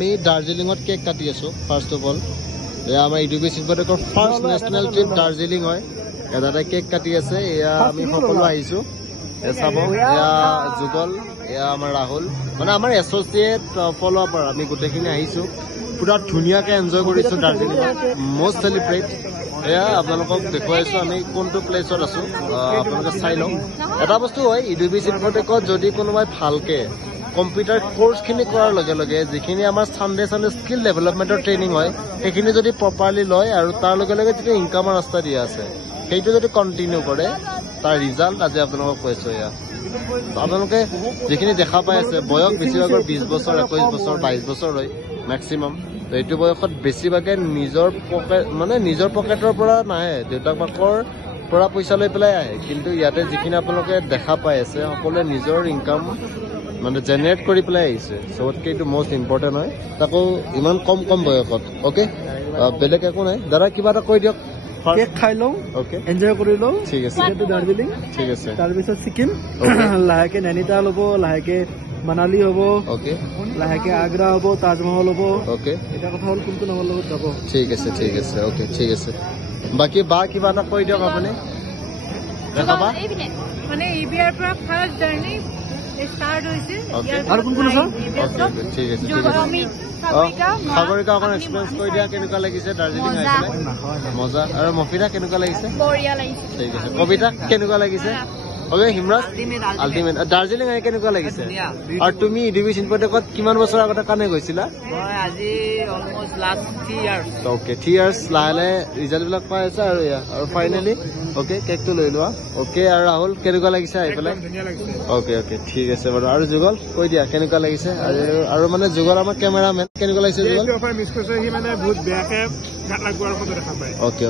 আমি দাৰ্জিলিঙত কেক কাটি আছো ফাৰ্ষ্ট অফ অল এয়া আমাৰ এডুকেশ্যন প্ৰজেক্টৰ ফাৰ্ষ্ট নেশ্যনেল ট্ৰিপ দাৰ্জিলিং হয় এটা কেক কাটি আছে এয়া আমি সকলো আহিছো চাব এয়া যুগল এয়া আমাৰ ৰাহুল মানে আমাৰ এছ'চিয়েট ফল' আপাৰ আমি গোটেইখিনি আহিছো পুৰা ধুনীয়াকে এনজয় কৰিছো দাৰ্জিলিং মষ্ট চেলিব্ৰেট এয়া আপোনালোকক দেখুৱাইছো আমি কোনটো প্লেচত আছো আপোনালোকে চাই লওক এটা বস্তু হয় এডুকেশ্যন প্ৰজেক্টত যদি কোনোবাই ভালকে কম্পিউটাৰ কোৰ্চখিনি কৰাৰ লগে লগে যিখিনি আমাৰ চানডে স্কিল ডেভেলপমেণ্টৰ ট্ৰেইনিং হয় সেইখিনি যদি প্ৰপাৰলি লয় আৰু তাৰ লগে লগে যিটো ইনকামৰ ৰাস্তা দিয়া আছে সেইটো যদি কণ্টিনিউ কৰে তাৰ ৰিজাল্ট আজি আপোনালোকক কৈছো এয়া আপোনালোকে যিখিনি দেখা পাই আছে বয়স বেছিভাগৰ 20 বছৰ 21 বছৰ 22 বছৰ হয় মেক্সিমাম এইটো বয়সত বেছিভাগে নিজৰ পকেটৰ পৰা নাহে দেউতাক মাকৰ পৰা পইচা লৈ পেলাই আহে কিন্তু ইয়াতে যিখিনি আপোনালোকে দেখা পাই আছে সকলোৱে নিজৰ ইনকাম মানে জেনেৰেট কৰি পেলাই আহিছে চবতকে এইটো মষ্ট ইম্পৰ্টেণ্ট হয় তাকো ইমান কম বয়সত অ'কে বেলেগ একো নাই দাদা কিবা এটা কৈ দিয়ক কেক খাই লওঁ অ'কে এনজয় কৰি লওঁ ঠিক আছে দাৰ্জিলিং ঠিক আছে তাৰপিছত ছিকিম লাহেকে নৈনিতাল হ'ব লাহেকে মানালী হ'ব অ'কে লাহেকে আগ্ৰা হ'ব তাজমহল হ'ব অ'কে এটা কথা হ'ল কোনটো নম্বৰ লগত যাব ঠিক আছে অ'কে ঠিক আছে বাকী বা কিবা এটা কৈ দিয়ক আপুনি দেখাবা মানে ইবিআৰ পৰা ফাৰ্ষ্ট জাৰ্নি ষ্টাৰ্ট হৈছে আৰু কোন আছে ঠিক আছে সাগৰিকা অকণ এক্সপিৰিয়েঞ্চ কৰি দিয়া কেনেকুৱা লাগিছে দাৰ্জিলিং আহি পেলাই মজা আৰু মফিদা কেনেকুৱা লাগিছে ঠিক আছে কবিতা কেনেকুৱা লাগিছে অ'কে হিমৰাজ আল্টিমেট দাৰ্জিলিং আহি কেনেকুৱা লাগিছে আৰু তুমি এডুকেশ্যন প্ৰজেক্টত কিমান বছৰ আগতে কাৰণে গৈছিলা অ'কে 3 ইয়াৰ্ছ লাহে লাহে ৰিজাল্ট বিলাক পাই আছে আৰু ফাইনেলি অ'কে কেকটো লৈ লোৱা অ'কে আৰু ৰাহুল কেনেকুৱা লাগিছে আহি পেলাই অ'কে ঠিক আছে বাৰু আৰু যুগল কৈ দিয়া কেনেকুৱা লাগিছে আৰু মানে যুগল আমাৰ কেমেৰামেন কেনেকুৱা লাগিছে যুগল মিছ কৰিছে সি মানে বহুত বেয়াকে অ'কে